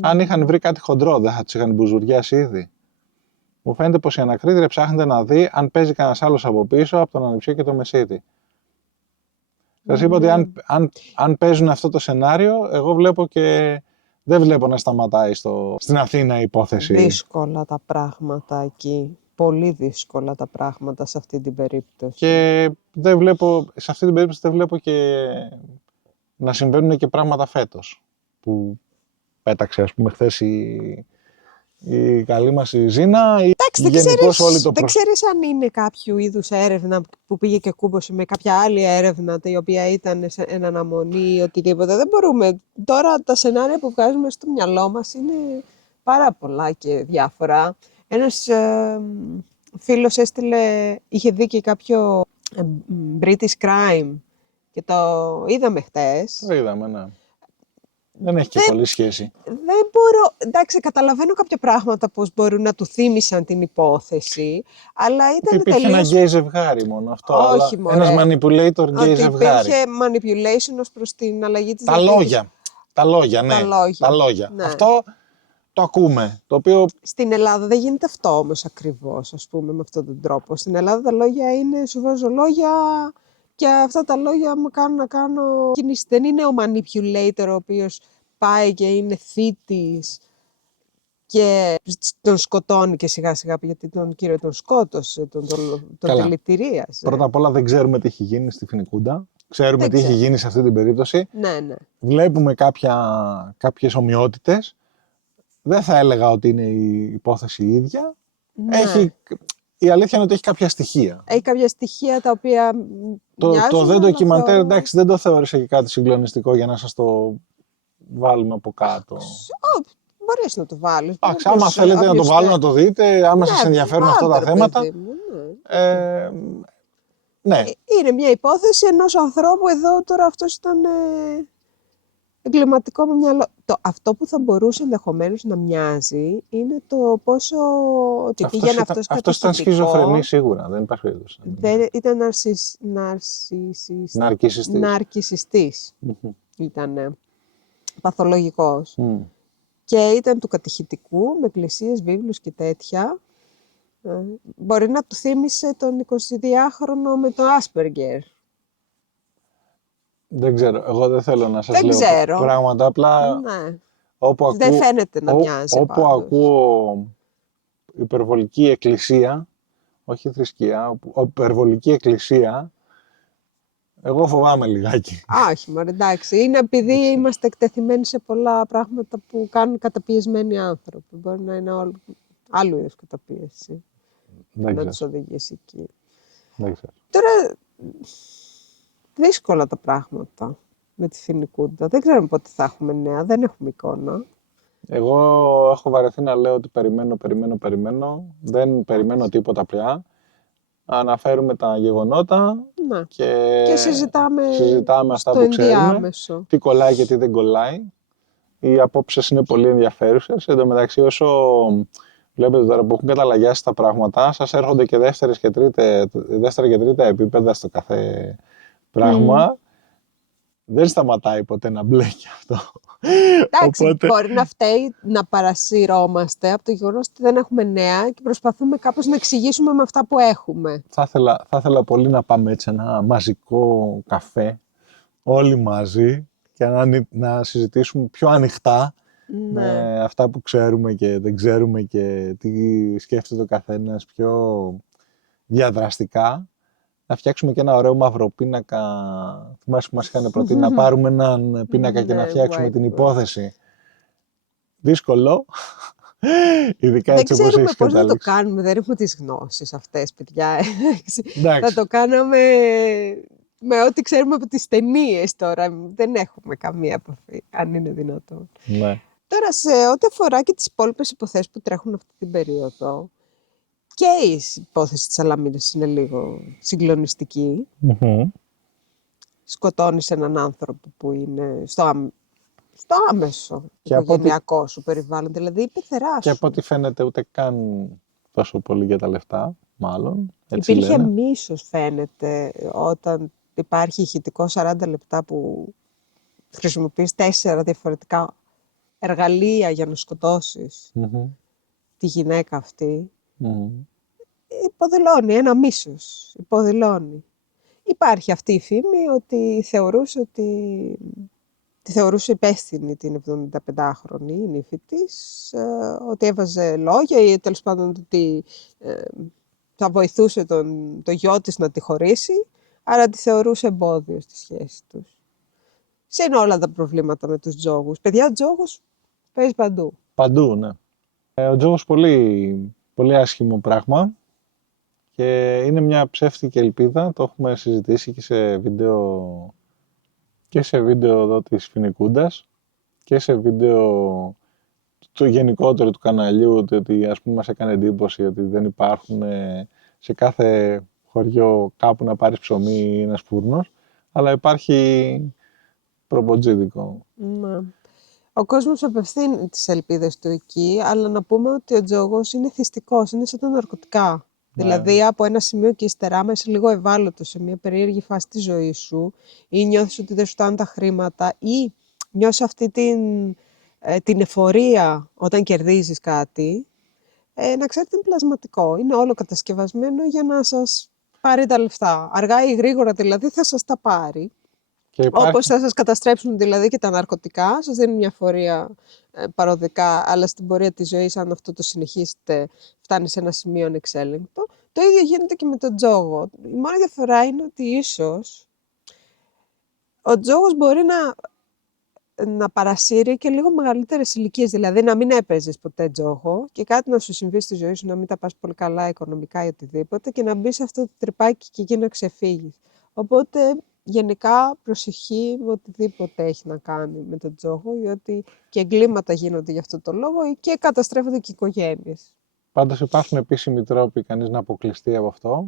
Αν είχαν βρει κάτι χοντρό, δεν θα τους είχαν μπουζουριάσει ήδη. Μου φαίνεται πως η ανακρίτρια ψάχνεται να δει αν παίζει κανένας άλλος από πίσω από τον Ανιψιό και τον Μεσίτη. Σας είπα ότι αν παίζουν αυτό το σενάριο, εγώ βλέπω και δεν βλέπω να σταματάει στην Αθήνα η υπόθεση. Δύσκολα τα πράγματα εκεί. Πολύ δύσκολα τα πράγματα σε αυτή την περίπτωση. Και σε αυτή την περίπτωση δεν βλέπω και να συμβαίνουν και πράγματα φέτος. Που πέταξε, ας πούμε, χθες η καλή μας η Ζήνα, ή Εντάξει, γενικώς όλη το δεν ξέρεις αν είναι κάποιο είδους έρευνα που πήγε και κούμπωσε με κάποια άλλη έρευνα η οποία ήταν εν αναμονή ή οτιδήποτε. Δεν μπορούμε. Τώρα τα σενάρια που βγάζουμε στο μυαλό μας είναι πάρα πολλά και διάφορα. Ένας φίλος είχε δει και κάποιο British Crime και το είδαμε χτες. Το είδαμε, ναι. Δεν έχει και Δεν- πολύ σχέση. Δεν μπορώ. Εντάξει, καταλαβαίνω κάποια πράγματα πώς μπορούν να του θύμισαν την υπόθεση, αλλά Ότι ήταν υπήρχε ένα τελείως. γκέι ζευγάρι μόνο αυτό. Όχι, Αλλά ένας μωρέ. manipulator γκέι Ότι ζευγάρι. υπήρχε manipulation ως προς την αλλαγή της Τα διαθήκης. λόγια. Τα λόγια, ναι. Τα λόγια. Ναι. Αυτό το ακούμε. Το οποίο Στην Ελλάδα δεν γίνεται αυτό όμως ακριβώς, ας πούμε, με αυτόν τον τρόπο. Στην Ελλάδα τα λόγια είναι, σου βάζω λόγια και αυτά τα λόγια μου κάνουν να κάνω κίνηση. Δεν είναι ο manipulator ο οποίος πάει και είναι θήτης και τον σκοτώνει και σιγά σιγά, γιατί τον κύριο τον σκότωσε, τον Καλά. τελετηρίασε. πρώτα απ' όλα δεν ξέρουμε τι έχει γίνει στη Φοινικούντα. Ξέρουμε Δεν τι έχει ξέρω. γίνει σε αυτή την περίπτωση. Ναι, ναι. Βλέπουμε κάποιες ομοιότητες. Δεν θα έλεγα ότι είναι η υπόθεση η ίδια. Ναι. Η αλήθεια είναι ότι έχει κάποια στοιχεία. Έχει κάποια στοιχεία τα οποία Το μοιάζουν, δε αλλά ντοκιμαντέρ, θεωρώ- εντάξει, δεν το θεώρησα και κάτι συγκλονιστικό για να σας το βάλουμε από κάτω. Μπορείς να το βάλεις. Εντάξει, άμα θέλετε να το βάλω να το δείτε, άμα σας ενδιαφέρουν αυτά τα θέματα. Ε, ναι, Είναι μια υπόθεση ενός ανθρώπου εδώ, τώρα αυτός ήταν εγκληματικό με μυαλό. Αυτό που θα μπορούσε ενδεχομένως να μοιάζει είναι το πόσο ότι πήγαινε αυτός αυτός ήταν σχιζοφρενής σίγουρα, δεν υπάρχει περίπτωση. Ήταν ναρκισσιστής. Ήταν παθολογικός. Και ήταν του κατηχητικού, με εκκλησίες, βίβλους και τέτοια. Μπορεί να του θύμισε τον 22χρονο με το Asperger. Δεν ξέρω, εγώ δεν θέλω να σας Δεν λέω ξέρω. πράγματα, απλά Ναι. όπου Δεν φαίνεται να μοιάζει όπου πάντως. ακούω υπερβολική εκκλησία, όχι θρησκεία, υπερβολική εκκλησία, εγώ φοβάμαι λιγάκι. Όχι, μωρέ, εντάξει. Είναι επειδή είμαστε εκτεθειμένοι σε πολλά πράγματα που κάνουν καταπιεσμένοι άνθρωποι. Μπορεί να είναι άλλου είδους καταπίεση. Δεν Να ξέρω. τους οδηγήσει εκεί. Δεν ξέρω. Τώρα, δύσκολα τα πράγματα με τη Φοινικούντα. Δεν ξέρουμε πότε θα έχουμε νέα, δεν έχουμε εικόνα. Εγώ έχω βαρεθεί να λέω ότι περιμένω. Δεν περιμένω τίποτα πια. Αναφέρουμε τα γεγονότα Ναι. και συζητάμε αυτά στο που ξέρουμε. ενδιάμεσο. Τι κολλάει και τι δεν κολλάει. Οι απόψεις είναι πολύ ενδιαφέρουσες. Εν τω μεταξύ, όσο βλέπετε τώρα που έχουν καταλαγιάσει τα πράγματα, σας έρχονται και δεύτερα και τρίτα επίπεδα στο κάθε πράγμα. Δεν σταματάει ποτέ να μπλέκει αυτό. Εντάξει, μπορεί να φταίει να παρασυρώμαστε από το γεγονός ότι δεν έχουμε νέα και προσπαθούμε κάπως να εξηγήσουμε με αυτά που έχουμε. Θα ήθελα πολύ να πάμε έτσι ένα μαζικό καφέ, όλοι μαζί, και να συζητήσουμε πιο ανοιχτά με αυτά που ξέρουμε και δεν ξέρουμε και τι σκέφτεται ο καθένας πιο διαδραστικά. Να φτιάξουμε και ένα ωραίο μαυροπίνακα. Θυμάσαι που μας είχαν προτείνει να πάρουμε έναν πίνακα και να φτιάξουμε την υπόθεση. Δύσκολο. Ειδικά Δεν έτσι όπως ξέρουμε έχεις πώς να το καταλήξει. κάνουμε, δεν έχουμε τις γνώσεις αυτές, παιδιά. Εντάξει. Θα το κάναμε με ό,τι ξέρουμε από τις ταινίες τώρα. Δεν έχουμε καμία επαφή, αν είναι δυνατόν. Ναι. Τώρα, σε ό,τι αφορά και τις υπόλοιπες υποθέσεις που τρέχουν αυτή την περίοδο, και η υπόθεση της Σαλαμίνας είναι λίγο συγκλονιστική. Σκοτώνεις έναν άνθρωπο που είναι στο άμεσο οικογενειακό σου περιβάλλον, δηλαδή η πεθερά σου. Και από ό,τι φαίνεται ούτε καν τόσο πολύ για τα λεφτά, μάλλον. Έτσι Υπήρχε λένε. μίσος, φαίνεται, όταν υπάρχει ηχητικό 40 λεπτά που χρησιμοποιείς 4 διαφορετικά εργαλεία για να σκοτώσεις τη γυναίκα αυτή. Υποδηλώνει ένα μίσος, υποδηλώνει. Υπάρχει αυτή η φήμη ότι τη θεωρούσε υπεύθυνη την 75χρονη νύφη της, ότι έβαζε λόγια ή τέλος πάντων ότι θα βοηθούσε το γιο της να τη χωρίσει, άρα τη θεωρούσε εμπόδιο στη σχέση τους. Σε είναι όλα τα προβλήματα με τους τζόγους. Παιδιά, τζόγους παίζει παντού. Παντού, ναι. Ο τζόγος πολύ, πολύ άσχημο πράγμα και είναι μια ψεύτικη ελπίδα. Το έχουμε συζητήσει και σε βίντεο εδώ της Φοινικούντας και σε βίντεο το γενικότερο του καναλιού, ότι ας πούμε μας έκανε εντύπωση ότι δεν υπάρχουν σε κάθε χωριό κάπου να πάρεις ψωμί ή ένας φούρνος, αλλά υπάρχει προποτζίδικο. Ναι. Ο κόσμος απευθύνει τις ελπίδες του εκεί, αλλά να πούμε ότι ο τζόγος είναι θυστικός, είναι σαν τα ναρκωτικά. Ναι. Δηλαδή, από ένα σημείο και ύστερα, άμα είσαι λίγο ευάλωτο σε μια περίεργη φάση της ζωής σου, ή νιώθεις ότι δεν σου φτάνουν τα χρήματα, ή νιώσεις αυτή την εφορία όταν κερδίζεις κάτι, να ξέρετε είναι πλασματικό. Είναι όλο κατασκευασμένο για να σας πάρει τα λεφτά. Αργά ή γρήγορα δηλαδή θα σας τα πάρει. Και υπάρχει... Όπως θα σας καταστρέψουν δηλαδή και τα ναρκωτικά, σας δίνουν μια εφορία παροδικά, αλλά στην πορεία της ζωής, αν αυτό το συνεχίσετε, φτάνει σε ένα σημείο ανεξέλεγκτο. Το ίδιο γίνεται και με τον τζόγο. Η μόνη διαφορά είναι ότι ίσως ο τζόγος μπορεί να παρασύρει και λίγο μεγαλύτερες ηλικίες, δηλαδή να μην έπαιζες ποτέ τζόγο και κάτι να σου συμβεί στη ζωή σου, να μην τα πας πολύ καλά οικονομικά ή οτιδήποτε και να μπει σε αυτό το τρυπάκι και εκεί να ξεφύγεις. Οπότε γενικά προσοχή με οτιδήποτε έχει να κάνει με τον τζόγο, διότι και εγκλήματα γίνονται γι' αυτό το λόγο και καταστρέφονται και οικογένειες. Πάντως υπάρχουν επίσημοι τρόποι κανείς να αποκλειστεί από αυτό.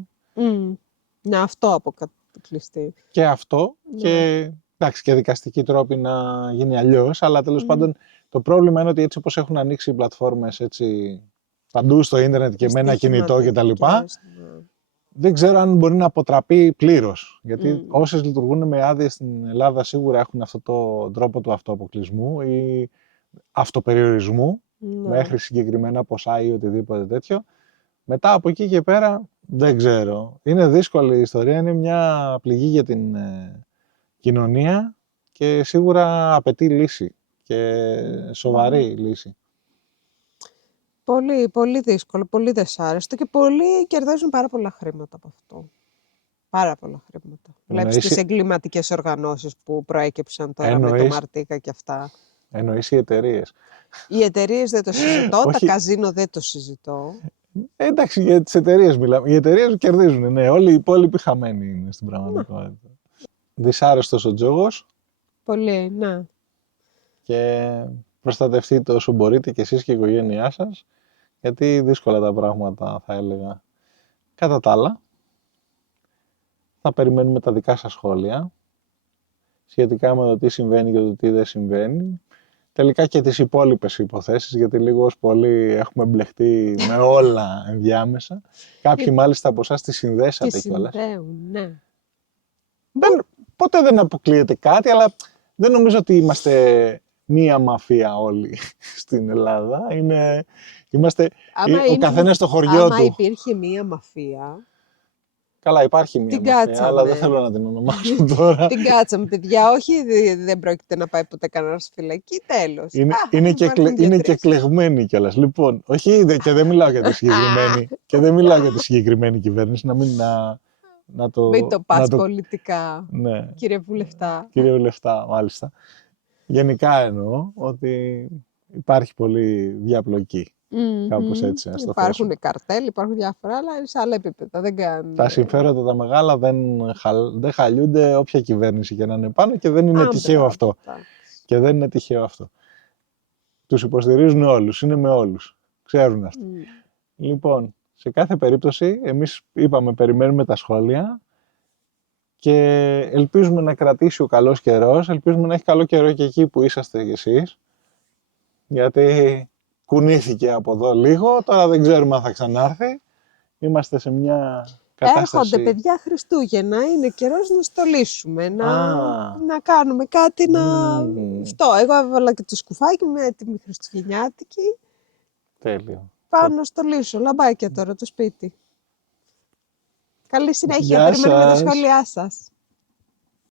Να αυτό αποκλειστεί. Και αυτό και, εντάξει, και δικαστικοί τρόποι να γίνει αλλιώς, αλλά τέλος πάντων το πρόβλημα είναι ότι έτσι όπως έχουν ανοίξει οι πλατφόρμες έτσι, παντού στο ίντερνετ και με ένα κινητό κτλ. Δεν ξέρω αν μπορεί να αποτραπεί πλήρως. Γιατί όσες λειτουργούν με άδειες στην Ελλάδα σίγουρα έχουν αυτό το τρόπο του αυτοαποκλεισμού ή αυτοπεριορισμού μέχρι συγκεκριμένα ποσά ή οτιδήποτε τέτοιο. Μετά από εκεί και πέρα δεν ξέρω. Είναι δύσκολη η ιστορία, είναι μια πληγή για την κοινωνία και σίγουρα απαιτεί λύση και σοβαρή λύση. Πολύ, πολύ δύσκολο, πολύ δυσάρεστο και πολλοί κερδίζουν πάρα πολλά χρήματα από αυτό. Πάρα πολλά χρήματα. Βλέπεις τις εγκληματικές οργανώσεις που προέκυψαν τώρα με το Μαρτίκα και αυτά. Εννοείς οι εταιρείες. Οι εταιρείες δεν το συζητώ, τα καζίνο δεν το συζητώ. Εντάξει, για τις εταιρείες μιλάμε. Οι εταιρείες κερδίζουν, ναι. Όλοι οι υπόλοιποι χαμένοι είναι στην πραγματικότητα. Δυσάρεστος ο τζόγος. Πολύ, ναι. Και προστατευτείτε όσο μπορείτε και εσείς και η οικογένειά σας, γιατί δύσκολα τα πράγματα θα έλεγα. Κατά τα άλλα, θα περιμένουμε τα δικά σας σχόλια σχετικά με το τι συμβαίνει και το τι δεν συμβαίνει. Τελικά και τις υπόλοιπες υποθέσεις, γιατί λίγο ως πολύ έχουμε μπλεχτεί με όλα ενδιάμεσα. Κάποιοι μάλιστα από εσάς τις συνδέσατε κιόλας. Ναι. Ποτέ δεν αποκλείεται κάτι, αλλά δεν νομίζω ότι είμαστε μία μαφία όλοι στην Ελλάδα. Είμαστε ο καθένας στο χωριό του. Άμα υπήρχε μία μαφία... Καλά, υπάρχει μία μαφία, αλλά δεν θέλω να την ονομάσω τώρα. Την κάτσαμε, παιδιά. Όχι, δεν πρόκειται να πάει ποτέ κανένας στη φυλακή, τέλος. Είναι και εκλεγμένοι κιόλας. Λοιπόν, όχι, και δεν μιλάω για τη συγκεκριμένη, και δεν μιλάω για τη συγκεκριμένη κυβέρνηση, μην το πας πολιτικά, ναι. Κύριε Βουλευτά. Κύριε Βουλευτά, μάλιστα. Γενικά εννοώ ότι υπάρχει πολύ διαπλοκή. Κάπως έτσι, ας το υπάρχουν θέσω. καρτέλ, υπάρχουν διάφορα, αλλά είναι σε άλλα επίπεδα. Δεν κάνουν... Τα συμφέροντα τα μεγάλα δεν χαλιούνται όποια κυβέρνηση και να είναι πάνω και δεν είναι τυχαίο αυτό. Και δεν είναι τυχαίο αυτό. Τους υποστηρίζουν όλους, είναι με όλους. Ξέρουν αυτό. Λοιπόν, σε κάθε περίπτωση, εμείς είπαμε περιμένουμε τα σχόλια και ελπίζουμε να κρατήσει ο καλός καιρός, ελπίζουμε να έχει καλό καιρό και εκεί που είσαστε κι εσείς, γιατί κουνήθηκε από εδώ λίγο, τώρα δεν ξέρουμε αν θα ξανάρθει. Είμαστε σε μια κατάσταση... Έρχονται παιδιά Χριστούγεννα, είναι καιρός να στολίσουμε, να κάνουμε κάτι Αυτό, εγώ έβαλα και το σκουφάκι με έτοιμη χριστουγεννιάτικη. Τέλειο. Πάω να στολίσω, λαμπάκια τώρα το σπίτι. Καλή συνέχεια, περιμένουμε τα σχόλιά σας.